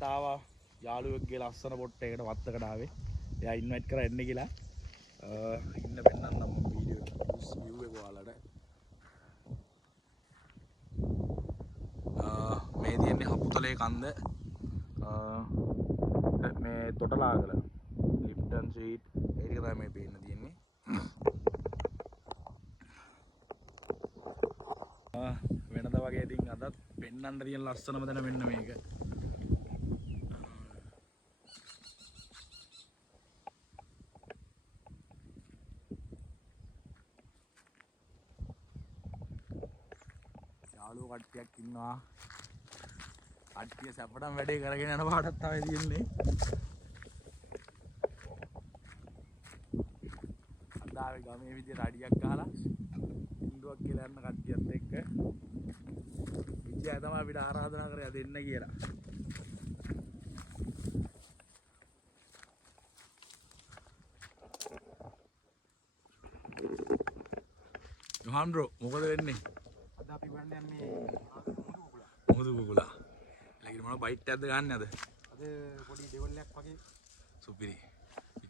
මමත් ආවා යාළුවෙක්ගේ ලස්සන පොට් එකකට වත්තකට ආවේ. එයා ඉන්වයිට් කරා එන්න කියලා. ඉන්න පෙන්නන්නම් මම වීඩියෝ එක view එක ඔයාලට. මේ තියෙන්නේ හපුතලේ කන්ද. මේ තොටලාගල ලිප්ටන් ස්වීට් ඒක තමයි මේ පේන්න තියෙන්නේ. වෙනද වගේ ඉතින් අදත් පෙන්නන්න තියෙන ලස්සනම තැන මෙන්න මේක. යාළුවෝ කට්ටියක් ඉන්නවා. කට්ටිය සැපටම වැඩේ කරගෙන යන පාටක් තමයි තියෙන්නේ. අද ආවේ ගමේ විදියට අඩියක් ගහලා ඉන්දුවක් කියලා යන කට්ටියත් එක්ක. විජය තමයි අපිට ආරාධනා කරලා දෙන්න කියලා. යොහන් බ්‍රෝ මොකද වෙන්නේ? අද අපි වන්න යන්නේ මොකද කුකුලා. ලගින් මොන බයිට් එකක්ද ගන්න අද? අද පොඩි ඩෙවල් එකක් වගේ. සුපිරි.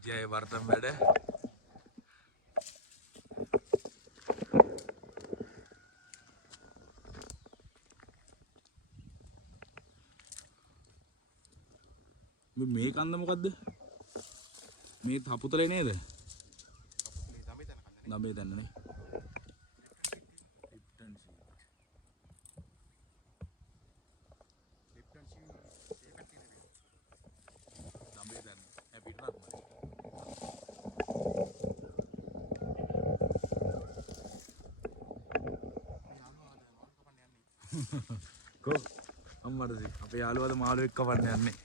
විජය වර්තම් වැඩ. මේ කන්ද මොකද්ද? මේ හපුතලේ නේද? දඹේ තැන්නනේ. Go. අම්මට සි. අපේ යාළුවාද මාළු එක්ක කවන්න යන්නේ.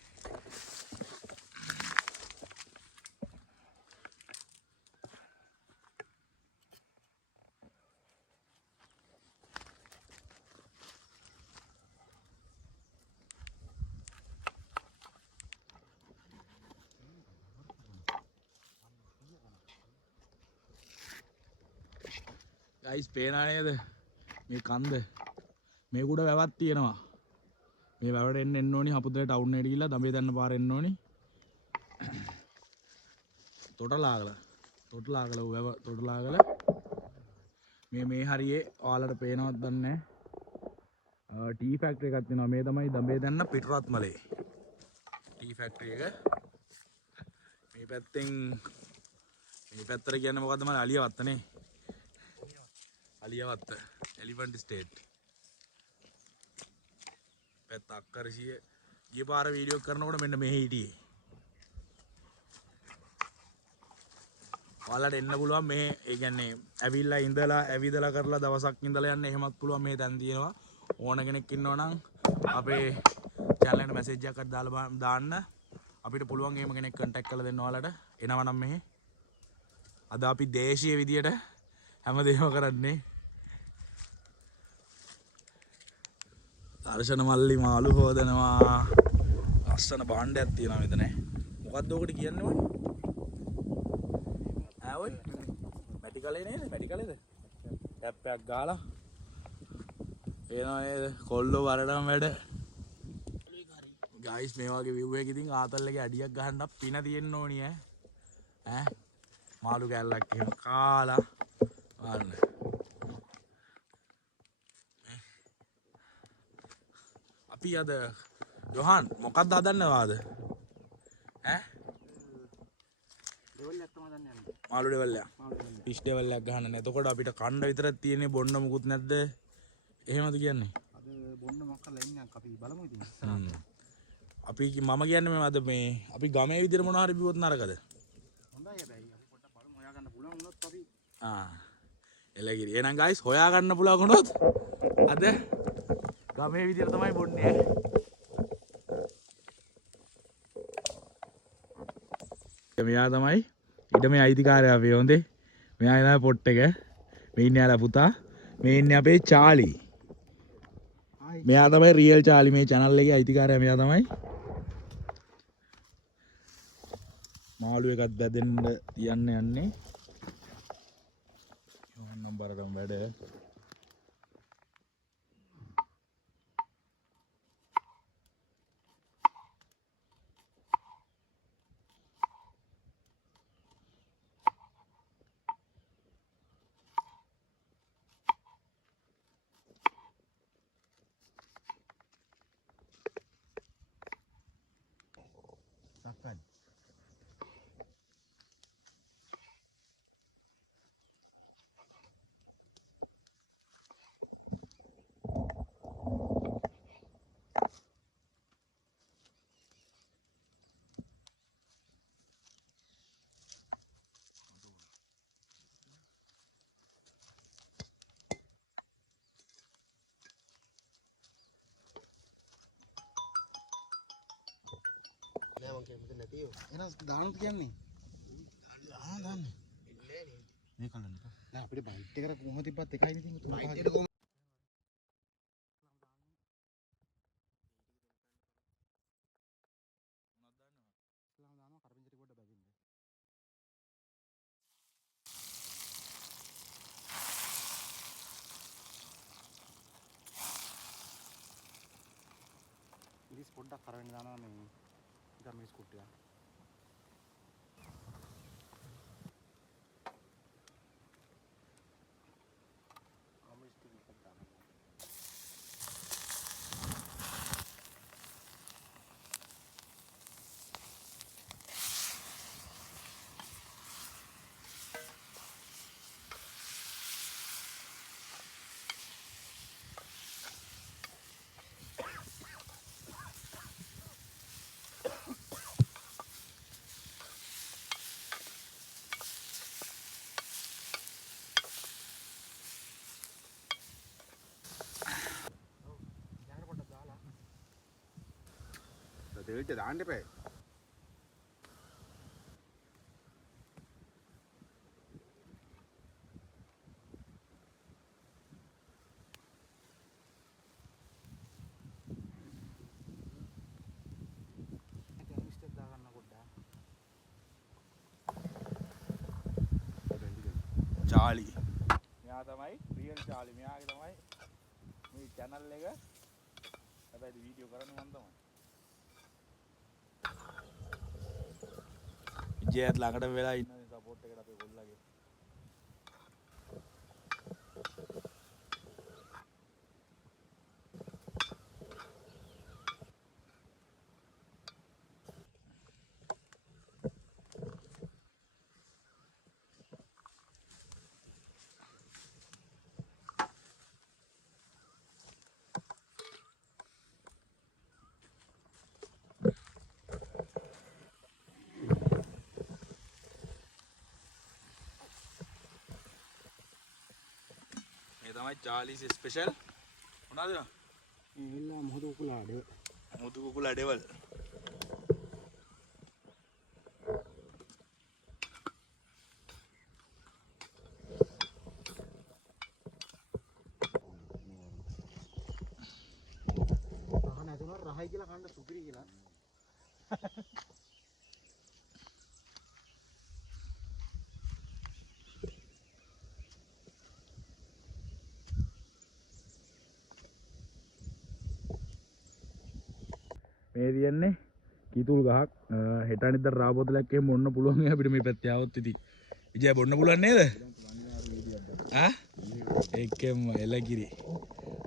Guys, පේනා නේද? මේ කන්ද මේ උඩ වැවක් තියෙනවා. මේ වැවට එන්න ඕනි හපුතලේ ටවුන් එකට ගිහිල්ලා දඹේ දැන්න පාර එන්න ඕනි. තොටලාගල වැව තොටලාගල මේ හරියේ ඔයාලට පේනවද දන්නේ නැහැ. ටී ෆැක්ටරි එකක් තියෙනවා. මේ තමයි දඹේ දැන්න පිටරත්මලේ ටී ෆැක්ටරි එක. මේ පැත්තට කියන්නේ මොකද්ද මම අලියවත්තනේ. අලියවත්ත එලිෆන්ට් ස්ටේට්. පැත්ත අක්කරසිය ගිය පාර වීඩියෝ කරනකොට මෙන්න මෙහි හිටියේ. ඔයාලට එන්න පුළුවන් මේ ඒ කියන්නේ ඇවිල්ලා ඉඳලා ඇවිදලා කරලා දවසක් ඉඳලා යන්න එහෙමත් පුළුවන්. මේ තැන් තියෙනවා. ඕන කෙනෙක් ඉන්නවා නම් අපේ channel එකට message එකක් දාලා දාන්න. අපිට පුළුවන් එහෙම කෙනෙක් contact කරලා දෙන්න ඔයාලට. එනවා නම් මෙහි. අද අපි දේශීය විදියට හැමදේම කරන්නේ. දර්ශන මල්ලි මාළු හොදනවා. ලස්සන භාණ්ඩයක් තියෙනවා මෙතන. මොකක්ද ඔකට කියන්නේ ඔය? ඔය මැටිකලේ නේද? මැටිකලේද? කැප් එකක් ගහලා. එනවා නේද? කොල්ලෝ වරඩම් වැඩ. ගයිස් මේ වගේ view එකක ඉතින් ආතල් එකේ අඩියක් ගහන්න පින තියෙන්න ඕනි ඈ. මාළු කැල්ලක් එහෙම කාලා බලන්න. අපි අද යොහන් මොකක්ද හදන්නේ වාද? ඈ? ඩෙවල් එකක් තමයි හදන්න යන්නේ. මාළු ඩෙවල් එක. ෆිෂ් ඩෙවල් එකක් ගහන්න. එතකොට අපිට කණ්ඩ විතරක් තියෙන්නේ බොන්න මුකුත් නැද්ද? එහෙමද කියන්නේ? අද බොන්න මොකක් කරලා ඉන්නේ අපි බලමු ඉතින්. අපි මම කියන්නේ මේ අද මේ අපි ගමේ විදිහට මොනවා හරි බිව්වොත් නරකද? හොඳයි හැබැයි අපි පොඩ්ඩක් බලමු හොයා ගන්න පුළුවන් වුණොත් අපි එළගිරි. එහෙනම් ගයිස් හොයා ගන්න පුළුවන් වුණොත් අද ගමේ විදිහට තමයි බොන්නේ මෙයා තමයි ඉඩමේ අයිතිකාරයා අපි හොඳේ. මෙයා ඉන්නේ පොට් එක. මේ ඉන්නේ යාලා පුතා. මේ ඉන්නේ අපේ චාලි. මෙයා තමයි රියල් චාලි මේ channel එකේ අයිතිකාරයා මෙයා තමයි. මාළු එකක් බැදෙන්න තියන්න යන්නේ. යෝන්නම් බරටම වැඩ. මොකක්ද? එහෙනම් දාන්න කියන්නේ. දාන්න. මේ කලන්න. නෑ අපිට බයිට් එකට කොහොම තිබ්බත් එකයි නේ තියෙන්නේ. තුන පහක්. ඉස්ලාම දානවා කරපිංචටි පොඩ බැගින්න. ඉලිස් පොඩ්ඩක් කරවෙන්න දානවා මේ ඉතින් මේ ස්කුට් එක. තෙල්ට දාන්න එපා. චාලි. මෙයා තමයි රියල් චාලි. මෙයාගේ තමයි මේ channel එක. හැබැයි වීඩියෝ කරන්නේ මම තමයි. ජයත් ළඟට වෙලා ඉන්න සපෝට් එකට අපේ කොල්ලගේ. තමයි චාලිස් ස්පෙෂල් මොනවද නෝ? මේලා මොහොත කුකුලාඩ. මොහොත කුකුලා ඩෙවල්. අහන ඇතුළට රහයි කියලා කන්න සුපිරි කියලා. මේ තියන්නේ කීතුල් ගහක් හෙට අනිද්දා රාපොතලයක් එහෙම බොන්න පුළුවන් අපිට මේ පැත්තේ આવොත් ඉතින් ඉතින් බොන්න පුළුවන් නේද ආ ඒකෙම එලගිරි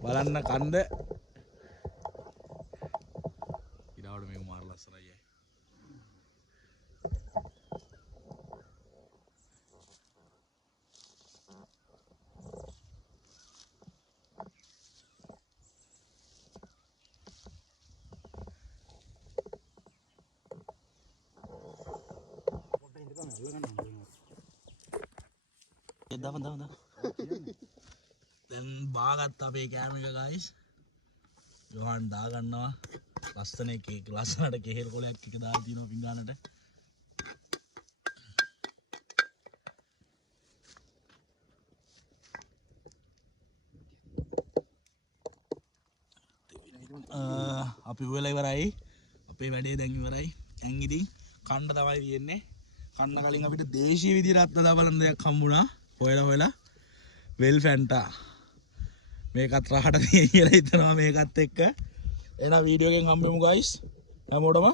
බලන්න කන්ද ඉරාවට මේක මාර ලස්සනයි දැන් බාගත්ත අපේ කෑම එක ගයිස් යොහන් දාගන්නවා ලස්සන එකේ ලස්සනට කෙහෙල් කොලයක් එක දාලා තිනවා පිඟානට අපි වෙලා ඉවරයි අපේ වැඩේ දැන් ඉවරයි දැන් ඉතින් කන්න තමයි තියෙන්නේ කන්න කලින් අපිට දේශීය විදියට අත්දලා බලන දෙයක් හම්බුණා හොයලා වෙල් ෆැන්ටා මේකත් රහට තියෙන කියලා හිතනවා මේකත් එක්ක එහෙනම් වීඩියෝ එකෙන් හම්බෙමු ගයිස් හැමෝටම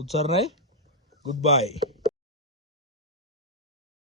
උත්සරණයි ගුඩ් බයි